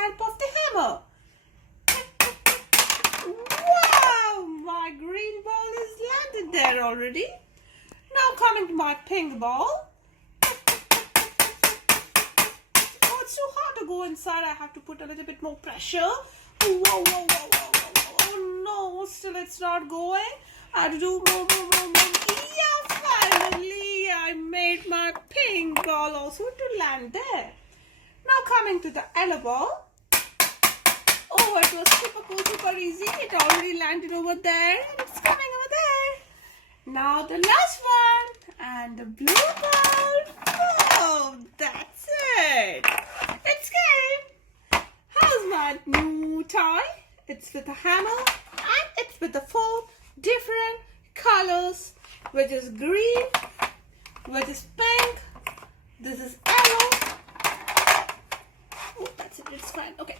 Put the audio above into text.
help of the hammer. Wow, my green ball is landed there already. Now coming to my pink ball. Oh, it's too hard to go inside. I have to put a little bit more pressure. Whoa, whoa, whoa, whoa, whoa, whoa. Oh no, still it's not going. I have to do more. Yeah, finally I made my pink ball also to land there. Now coming to the yellow ball. Oh, it was super cool, super easy. It already landed over there and it's coming over there. Now the last one and the blue ball. Oh, that's it. It's game. How's my new toy? It's with a hammer and it's with the 4 different colors, which is green, which is pink, this is yellow. Oh, that's it. It's fine. Okay.